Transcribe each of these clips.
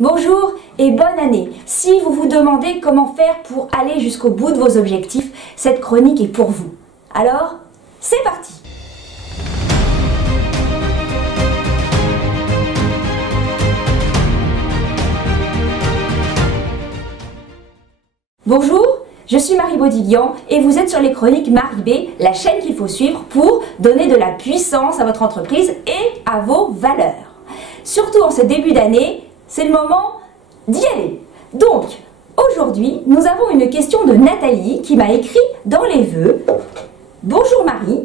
Bonjour et bonne année. Si vous vous demandez comment faire pour aller jusqu'au bout de vos objectifs, cette chronique est pour vous. Alors, c'est parti! Bonjour, je suis Marie Baudivian et vous êtes sur les chroniques Marie B, la chaîne qu'il faut suivre pour donner de la puissance à votre entreprise et à vos valeurs. Surtout en ce début d'année, c'est le moment d'y aller. Donc, aujourd'hui, nous avons une question de Nathalie qui m'a écrit dans les vœux. Bonjour Marie,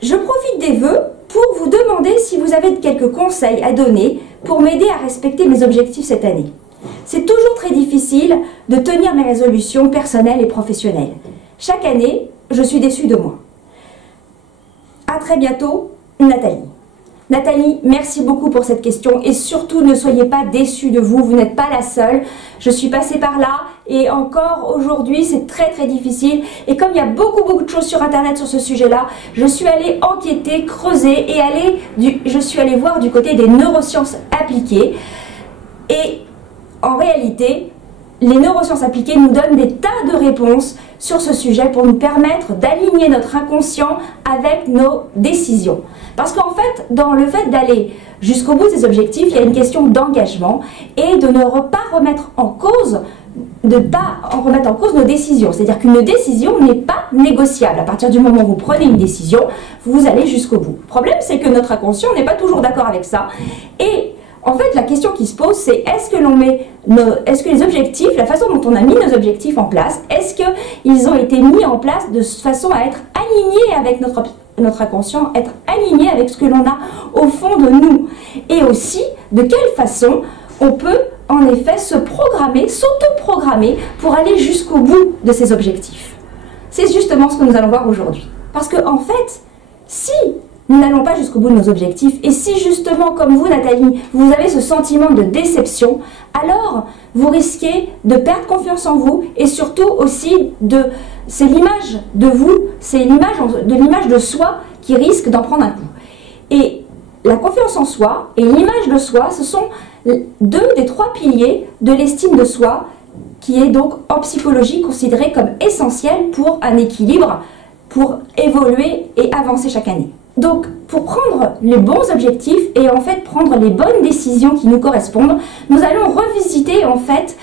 je profite des vœux pour vous demander si vous avez quelques conseils à donner pour m'aider à respecter mes objectifs cette année. C'est toujours très difficile de tenir mes résolutions personnelles et professionnelles. Chaque année, je suis déçue de moi. À très bientôt, Nathalie. Nathalie, merci beaucoup pour cette question et surtout ne soyez pas déçue de vous, vous n'êtes pas la seule. Je suis passée par là et encore aujourd'hui c'est très difficile et comme il y a beaucoup de choses sur internet sur ce sujet-là, je suis allée enquêter, creuser et je suis allée voir du côté des neurosciences appliquées et en réalité, les neurosciences appliquées nous donnent des tas de réponses sur ce sujet pour nous permettre d'aligner notre inconscient avec nos décisions. Parce qu'en fait, dans le fait d'aller jusqu'au bout de ses objectifs, il y a une question d'engagement et de ne pas remettre en cause, nos décisions. C'est-à-dire qu'une décision n'est pas négociable. À partir du moment où vous prenez une décision, vous allez jusqu'au bout. Le problème, c'est que notre inconscient n'est pas toujours d'accord avec ça. Et en fait, la question qui se pose, c'est est-ce que les objectifs, la façon dont on a mis nos objectifs en place, est-ce qu'ils ont été mis en place de façon à être alignés avec notre inconscient, être alignés avec ce que l'on a au fond de nous? Et aussi, de quelle façon on peut en effet s'auto-programmer pour aller jusqu'au bout de ces objectifs? C'est justement ce que nous allons voir aujourd'hui. Parce que en fait, si nous n'allons pas jusqu'au bout de nos objectifs. Et si justement, comme vous Nathalie, vous avez ce sentiment de déception, alors vous risquez de perdre confiance en vous et surtout aussi c'est l'image de vous, c'est l'image de soi qui risque d'en prendre un coup. Et la confiance en soi et l'image de soi, ce sont deux des trois piliers de l'estime de soi qui est donc en psychologie considéré comme essentiel pour un équilibre, pour évoluer et avancer chaque année. Donc, pour prendre les bons objectifs et en fait prendre les bonnes décisions qui nous correspondent, nous allons revisiter en fait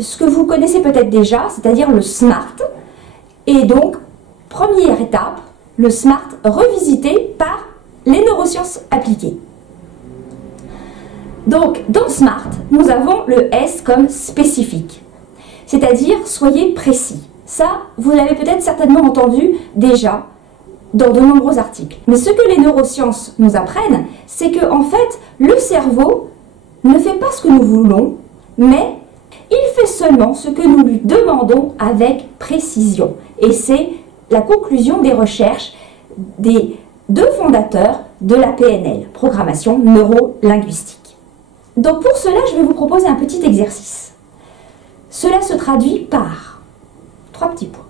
ce que vous connaissez peut-être déjà, c'est-à-dire le SMART. Et donc, première étape, le SMART revisité par les neurosciences appliquées. Donc, dans SMART, nous avons le S comme spécifique, c'est-à-dire soyez précis. Ça, vous l'avez peut-être certainement entendu déjà dans de nombreux articles. Mais ce que les neurosciences nous apprennent, c'est que en fait, le cerveau ne fait pas ce que nous voulons, mais il fait seulement ce que nous lui demandons avec précision. Et c'est la conclusion des recherches des deux fondateurs de la PNL, programmation neuro-linguistique. Donc pour cela, je vais vous proposer un petit exercice. Cela se traduit par 3 petits points.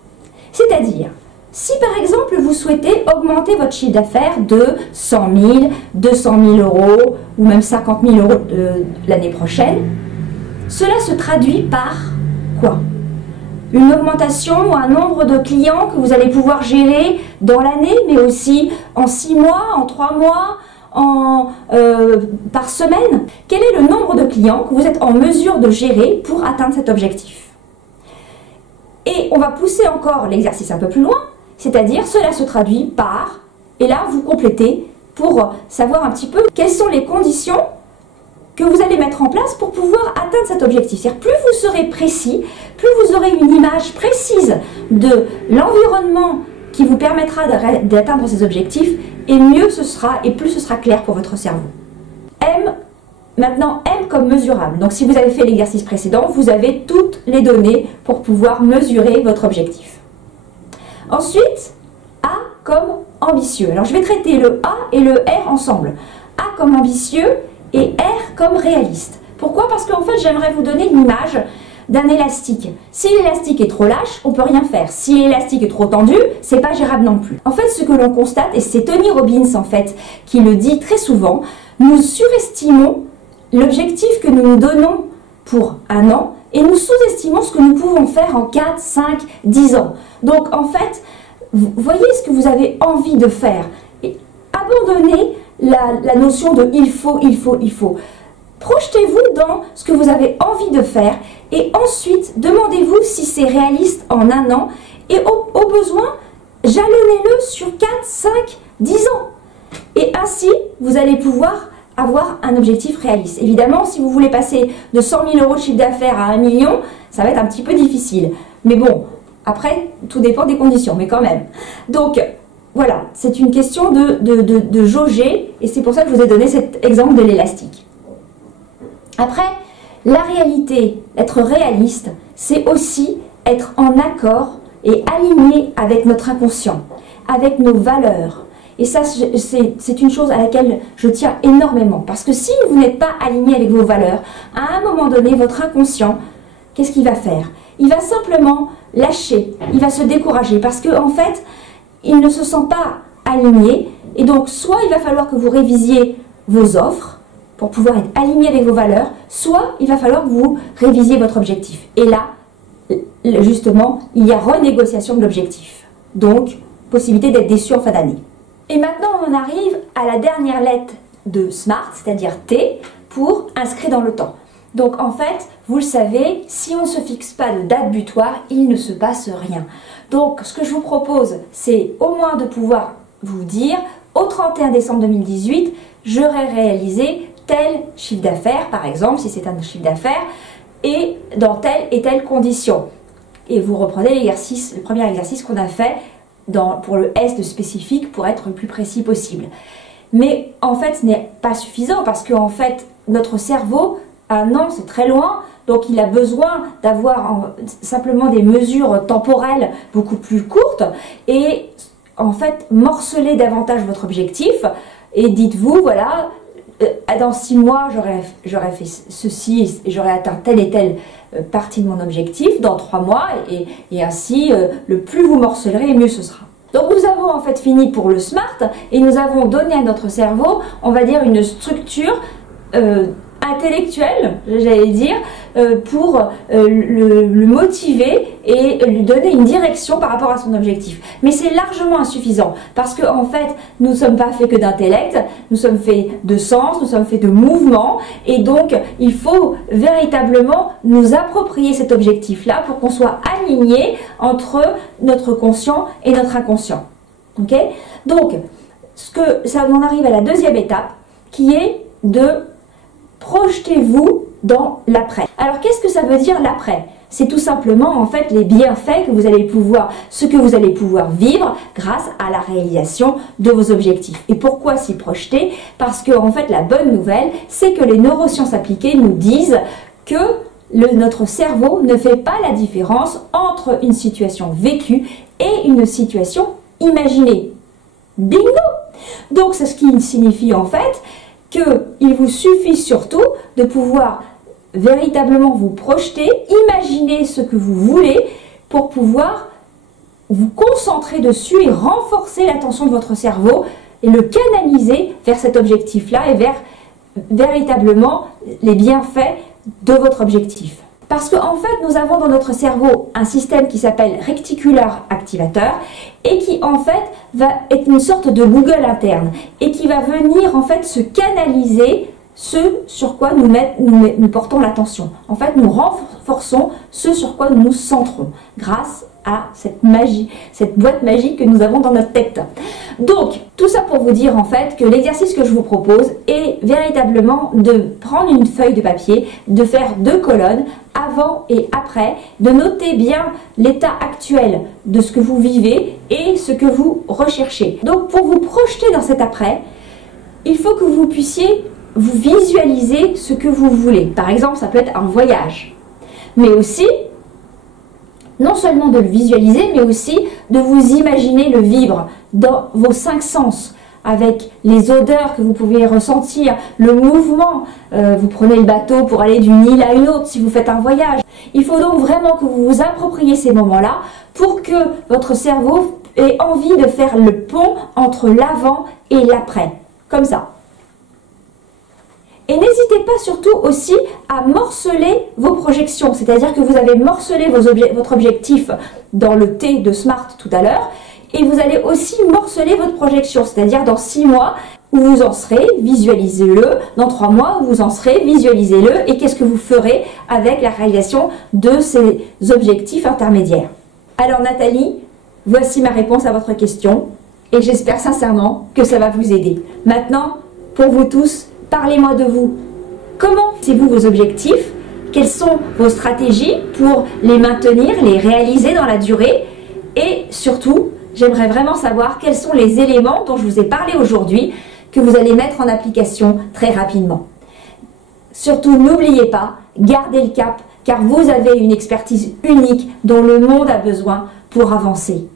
C'est-à-dire, si par exemple vous souhaitez augmenter votre chiffre d'affaires de 100 000, 200 000 euros ou même 50 000 euros l'année prochaine, cela se traduit par quoi? Une augmentation ou un nombre de clients que vous allez pouvoir gérer dans l'année, mais aussi en 6 mois, en 3 mois, par semaine. Quel est le nombre de clients que vous êtes en mesure de gérer pour atteindre cet objectif? Et on va pousser encore l'exercice un peu plus loin. C'est-à-dire, cela se traduit par, et là vous complétez pour savoir un petit peu quelles sont les conditions que vous allez mettre en place pour pouvoir atteindre cet objectif. C'est-à-dire, plus vous serez précis, plus vous aurez une image précise de l'environnement qui vous permettra d'atteindre ces objectifs, et mieux ce sera, et plus ce sera clair pour votre cerveau. Maintenant, M comme mesurable. Donc si vous avez fait l'exercice précédent, vous avez toutes les données pour pouvoir mesurer votre objectif. Ensuite, A comme ambitieux. Alors je vais traiter le A et le R ensemble. A comme ambitieux et R comme réaliste. Pourquoi? Parce qu'en fait j'aimerais vous donner l'image d'un élastique. Si l'élastique est trop lâche, on ne peut rien faire. Si l'élastique est trop tendu, c'est pas gérable non plus. En fait, ce que l'on constate, et c'est Tony Robbins en fait qui le dit très souvent, nous surestimons l'objectif que nous nous donnons pour un an et nous sous-estimons ce que nous pouvons faire en 4, 5, 10 ans. Donc en fait, vous voyez ce que vous avez envie de faire. Et abandonnez la notion de il faut, il faut, il faut. Projetez-vous dans ce que vous avez envie de faire et ensuite demandez-vous si c'est réaliste en un an et au besoin, jalonnez-le sur 4, 5, 10 ans. Et ainsi, vous allez pouvoir avoir un objectif réaliste. Évidemment, si vous voulez passer de 100 000 euros de chiffre d'affaires à 1 million, ça va être un petit peu difficile. Mais bon, après, tout dépend des conditions, mais quand même. Donc, voilà, c'est une question de jauger et c'est pour ça que je vous ai donné cet exemple de l'élastique. Après, la réalité, être réaliste, c'est aussi être en accord et aligné avec notre inconscient, avec nos valeurs. Et ça, c'est une chose à laquelle je tiens énormément. Parce que si vous n'êtes pas aligné avec vos valeurs, à un moment donné, votre inconscient, qu'est-ce qu'il va faire? Il va simplement lâcher, il va se décourager. Parce qu'en fait, il ne se sent pas aligné. Et donc, soit il va falloir que vous révisiez vos offres pour pouvoir être aligné avec vos valeurs, soit il va falloir que vous révisiez votre objectif. Et là, justement, il y a renégociation de l'objectif. Donc, possibilité d'être déçu en fin d'année. Et maintenant, on en arrive à la dernière lettre de SMART, c'est-à-dire T, pour inscrit dans le temps. Donc en fait, vous le savez, si on ne se fixe pas de date butoir, il ne se passe rien. Donc ce que je vous propose, c'est au moins de pouvoir vous dire, au 31 décembre 2018, j'aurai réalisé tel chiffre d'affaires, par exemple, si c'est un chiffre d'affaires, et dans telle et telle condition. Et vous reprenez l'exercice, le premier exercice qu'on a fait pour le S de spécifique pour être le plus précis possible. Mais en fait, ce n'est pas suffisant parce que en fait, notre cerveau, un an, c'est très loin, donc il a besoin d'avoir simplement des mesures temporelles beaucoup plus courtes et en fait, morcelez davantage votre objectif et dites-vous, voilà, dans 6 mois, j'aurais fait ceci et j'aurais atteint telle et telle partie de mon objectif, dans 3 mois, et ainsi, le plus vous morcelerez, mieux ce sera. Donc nous avons en fait fini pour le SMART, et nous avons donné à notre cerveau, on va dire, une structure intellectuelle, j'allais dire, pour le motiver et lui donner une direction par rapport à son objectif. Mais c'est largement insuffisant parce que en fait, nous ne sommes pas faits que d'intellect, nous sommes faits de sens, nous sommes faits de mouvement et donc il faut véritablement nous approprier cet objectif-là pour qu'on soit aligné entre notre conscient et notre inconscient. Ok? Donc, ça en arrive à la deuxième étape qui est de projetez-vous dans l'après. Alors qu'est-ce que ça veut dire l'après? C'est tout simplement en fait les bienfaits que vous allez pouvoir, ce que vous allez pouvoir vivre grâce à la réalisation de vos objectifs. Et pourquoi s'y projeter? Parce que en fait la bonne nouvelle, c'est que les neurosciences appliquées nous disent que notre cerveau ne fait pas la différence entre une situation vécue et une situation imaginée. Bingo! Donc c'est ce qui signifie en fait qu'il vous suffit surtout de pouvoir véritablement vous projeter, imaginer ce que vous voulez pour pouvoir vous concentrer dessus et renforcer l'attention de votre cerveau et le canaliser vers cet objectif-là et vers véritablement les bienfaits de votre objectif. Parce qu'en fait, nous avons dans notre cerveau un système qui s'appelle réticulaire activateur et qui en fait va être une sorte de Google interne et qui va venir en fait se canaliser ce sur quoi nous portons l'attention. En fait, nous renforçons ce sur quoi nous nous centrons grâce à cette magie, cette boîte magique que nous avons dans notre tête. Donc, tout ça pour vous dire en fait que l'exercice que je vous propose est véritablement de prendre une feuille de papier, de faire 2 colonnes, avant et après, de noter bien l'état actuel de ce que vous vivez et ce que vous recherchez. Donc, pour vous projeter dans cet après, il faut que vous puissiez vous visualiser ce que vous voulez. Par exemple, ça peut être un voyage, mais aussi non seulement de le visualiser, mais aussi de vous imaginer le vivre dans vos 5 sens, avec les odeurs que vous pouvez ressentir, le mouvement. Vous prenez le bateau pour aller d'une île à une autre si vous faites un voyage. Il faut donc vraiment que vous vous appropriez ces moments-là pour que votre cerveau ait envie de faire le pont entre l'avant et l'après. Comme ça. Et n'hésitez pas surtout aussi à morceler vos projections, c'est-à-dire que vous avez morcelé votre objectif dans le T de SMART tout à l'heure, et vous allez aussi morceler votre projection, c'est-à-dire dans 6 mois où vous en serez, visualisez-le, dans 3 mois où vous en serez, visualisez-le, et qu'est-ce que vous ferez avec la réalisation de ces objectifs intermédiaires. Alors Nathalie, voici ma réponse à votre question, et j'espère sincèrement que ça va vous aider. Maintenant, pour vous tous, parlez-moi de vous. Comment fixez-vous vos objectifs? Quelles sont vos stratégies pour les maintenir, les réaliser dans la durée? Et surtout, j'aimerais vraiment savoir quels sont les éléments dont je vous ai parlé aujourd'hui que vous allez mettre en application très rapidement. Surtout, n'oubliez pas, gardez le cap, car vous avez une expertise unique dont le monde a besoin pour avancer.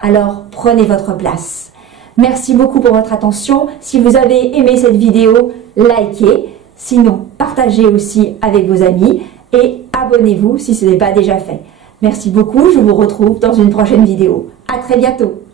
Alors, prenez votre place. Merci beaucoup pour votre attention. Si vous avez aimé cette vidéo, likez. Sinon, partagez aussi avec vos amis et abonnez-vous si ce n'est pas déjà fait. Merci beaucoup, je vous retrouve dans une prochaine vidéo. À très bientôt.